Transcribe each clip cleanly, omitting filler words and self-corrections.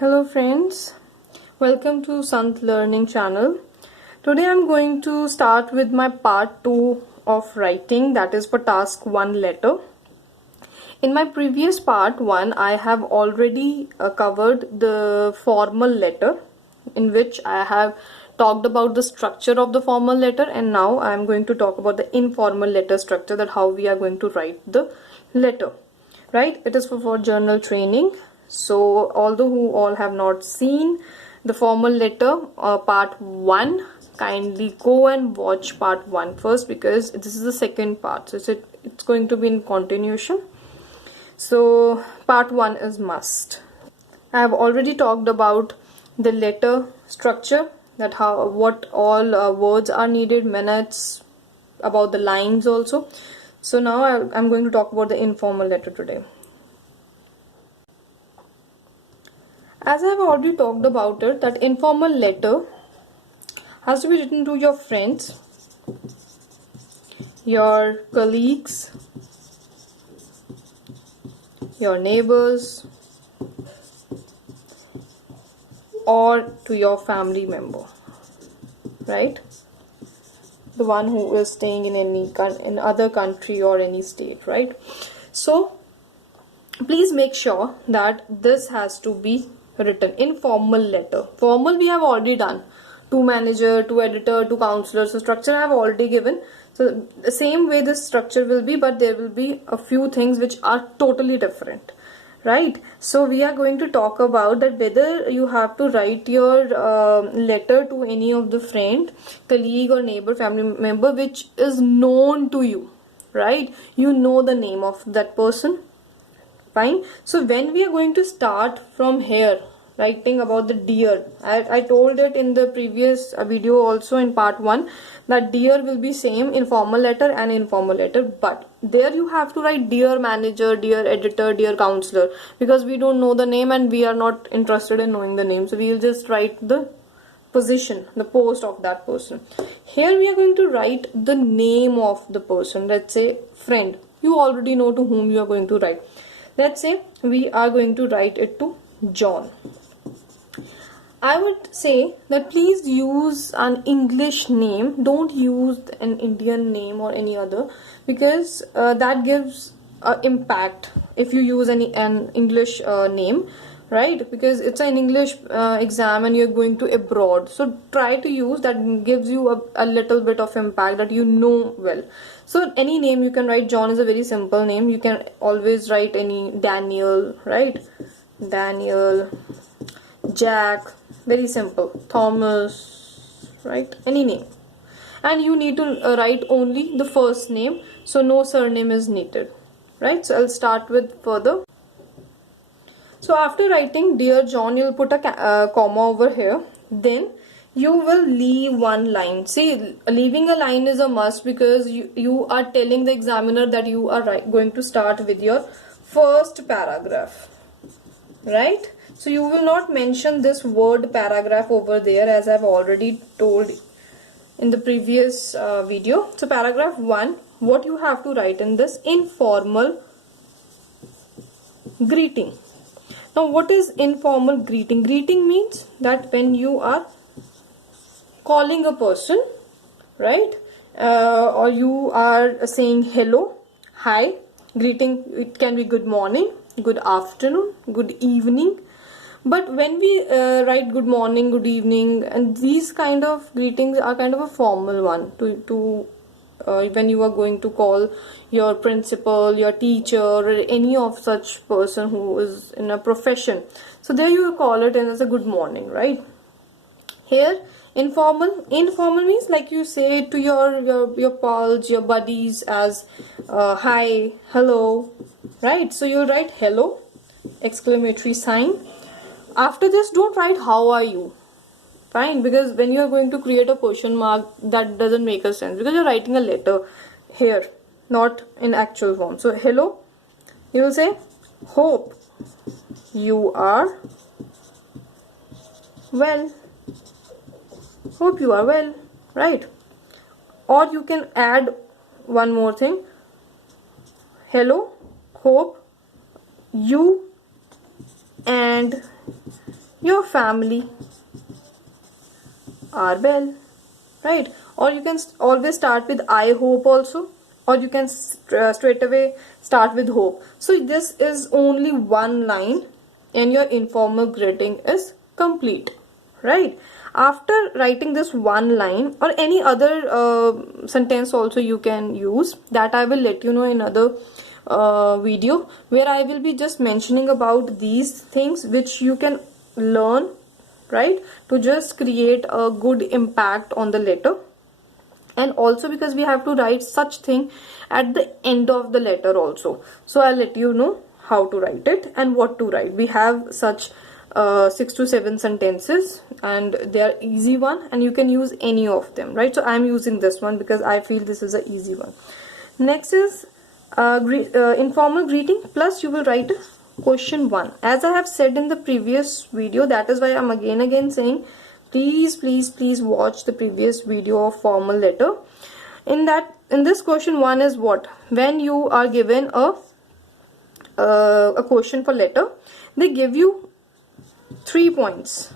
Hello friends, welcome to Sant Learning channel. Today I'm going to start with my part 2 of writing, that is for task 1 letter. In my previous part 1 I have already covered the formal letter, in which I have talked about the structure of the formal letter, and now I am going to talk about the informal letter structure, that how we are going to write the letter. Right, it is for journal training. So although who all have not seen the formal letter part 1, kindly go and watch part 1 first, because this is the second part, so it's going to be in continuation. So part 1 is must. I have already talked about the letter structure, that how what all words are needed, minutes, about the lines also. So now I'm going to talk about the informal letter today. As I've already talked about it, that informal letter has to be written to your friends, your colleagues, your neighbors, or to your family member, right? The one who is staying in other country or any state, right? So please make sure that this has to be written in formal letter. Formal we have already done, to manager, to editor, to counselor. So structure I have already given. So the same way this structure will be, but there will be a few things which are totally different, right? So we are going to talk about that whether you have to write your letter to any of the friend, colleague or neighbor, family member which is known to you, right? You know the name of that person. Fine. So when we are going to start from here, writing about the dear, I told it in the previous video also in part 1, that dear will be same in formal letter and informal letter, but there you have to write dear manager, dear editor, dear counselor, because we don't know the name and we are not interested in knowing the name, so we will just write the position, the post of that person. Here we are going to write the name of the person. Let's say friend, you already know to whom you are going to write. Let's say we are going to write it to John. I would say that please use an English name, don't use an Indian name or any other, because that gives impact if you use an English name, right? Because it's an English exam and you're going to abroad, so try to use that, gives you a little bit of impact, that you know well. So any name you can write. John is a very simple name. You can always write any Daniel, right? Daniel, Jack, very simple. Thomas, right? Any name. And you need to write only the first name, so no surname is needed, right? So I'll start with further. So after writing dear John, you'll put a comma over here. Then you will leave one line. See, leaving a line is a must, because you are telling the examiner that you are going to start with your first paragraph, right? So you will not mention this word paragraph over there, as I've already told in the previous video. So paragraph 1, what you have to write in this: informal greeting. Now what is informal greeting? Greeting means that when you are calling a person, right, or you are saying hello, hi. Greeting, it can be good morning, good afternoon, good evening. But when we write good morning, good evening, and these kind of greetings are kind of a formal one to when you are going to call your principal, your teacher, or any of such person who is in a profession. So there you call it as a good morning, right? Here informal means like you say to your pals, your buddies, as hi, hello, right? So you write hello, exclamatory sign. After this, don't write how are you. Fine, because when you are going to create a question mark, that doesn't make a sense, because you're writing a letter here, not in actual form. So hello, you will say hope you are well. Hope you are well, right? Or you can add one more thing: hello, hope you and your family are well, right? Or you can always start with I hope also, or you can straight away start with hope. So this is only one line and your informal greeting is complete, right? After writing this one line or any other sentence also you can use, that I will let you know in other video, where I will be just mentioning about these things which you can learn, right, to just create a good impact on the letter. And also because we have to write such thing at the end of the letter also, so I'll let you know how to write it and what to write. We have such 6 to 7 sentences and they are easy one and you can use any of them, right? So I'm using this one because I feel this is an easy one. Next is informal greeting, plus you will write question 1. As I have said in the previous video, that is why I'm again saying please watch the previous video of formal letter. In this question 1 is what? When you are given a question for letter, they give you 3 points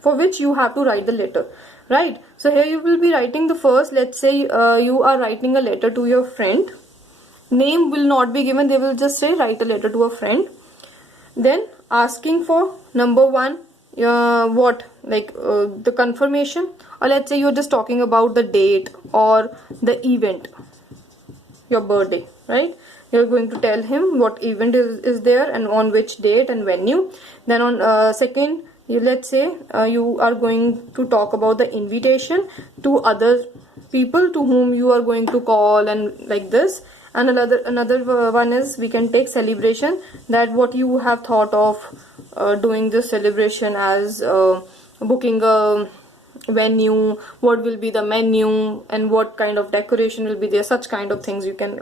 for which you have to write the letter, right? So here you will be writing the first. Let's say you are writing a letter to your friend. Name will not be given, they will just say write a letter to a friend. Then asking for number 1, what, like the confirmation, or let's say you're just talking about the date or the event, your birthday, right? You're going to tell him what event is there and on which date and venue. Then on second, let's say you are going to talk about the invitation to other people to whom you are going to call and like this. And another one is we can take celebration, that what you have thought of doing this celebration as booking a venue, what will be the menu and what kind of decoration will be there, such kind of things you can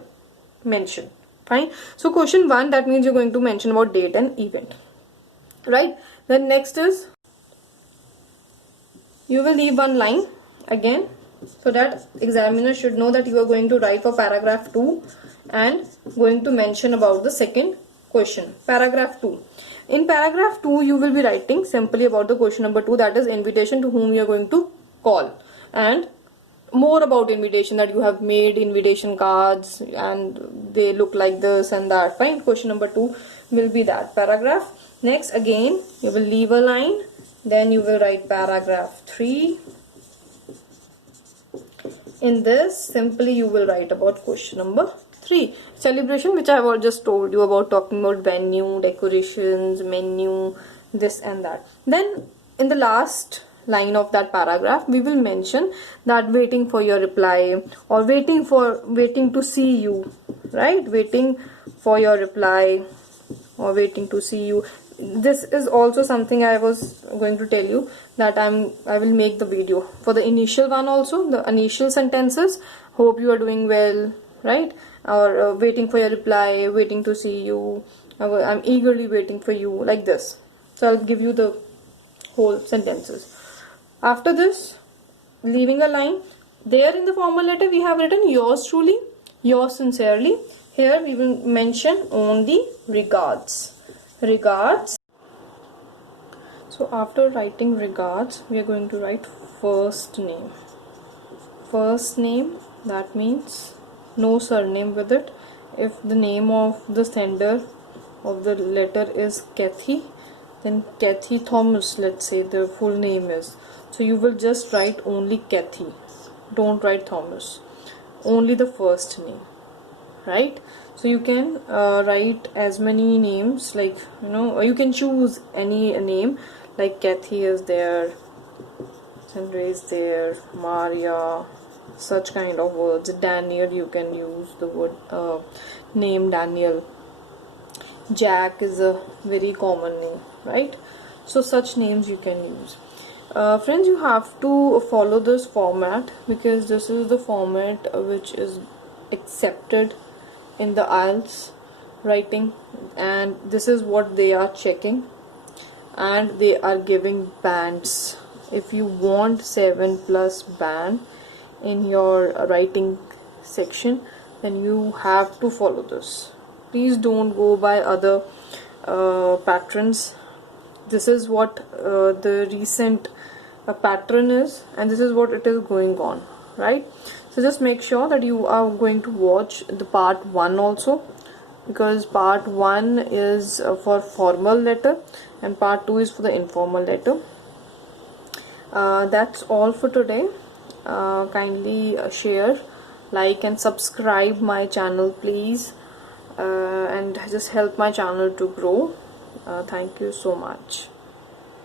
mention. Fine. So question 1, that means you're going to mention about date and event, right? Then next is you will leave one line again, so that examiner should know that you are going to write for paragraph 2 and going to mention about the second question. Paragraph 2. In paragraph 2 you will be writing simply about the question number 2, that is invitation to whom you are going to call, and more about invitation, that you have made invitation cards and they look like this and that. Fine. Question number 2 will be that paragraph. Next again you will leave a line, then you will write paragraph 3. In this simply you will write about question number 3, celebration, which I have just told you about, talking about venue, decorations, menu, this and that. Then in the last line of that paragraph we will mention that waiting for your reply, or waiting to see you, right? Waiting for your reply or waiting to see you. This is also something I was going to tell you, that I will make the video for the initial one also, the initial sentences. Hope you are doing well, right? Or waiting for your reply, waiting to see you, I'm eagerly waiting for you, like this. So I'll give you the whole sentences. After this, leaving a line. There in the formal letter we have written yours truly, yours sincerely. Here we will mention only regards. Regards. So after writing regards, we are going to write first name. First name, that means no surname with it. If the name of the sender of the letter is Kathy, then Kathy Thomas, let's say the full name is. So you will just write only Kathy. Don't write Thomas. Only the first name, right? So you can write as many names, like, you know, you can choose any name, like Kathy is there, Sandra is there, Maria, such kind of words. Daniel, you can use the word name Daniel. Jack is a very common name, right? So such names you can use. Friends, you have to follow this format because this is the format which is accepted in the IELTS writing, and this is what they are checking, and they are giving bands. If you want 7+ band in your writing section, then you have to follow this. Please don't go by other patterns. this is what the recent pattern is, and this is what it is going on, right? So just make sure that you are going to watch the part 1 also, because part 1 is for formal letter and part 2 is for the informal letter. That's all for today. Kindly share, like and subscribe my channel please, and just help my channel to grow. Thank you so much.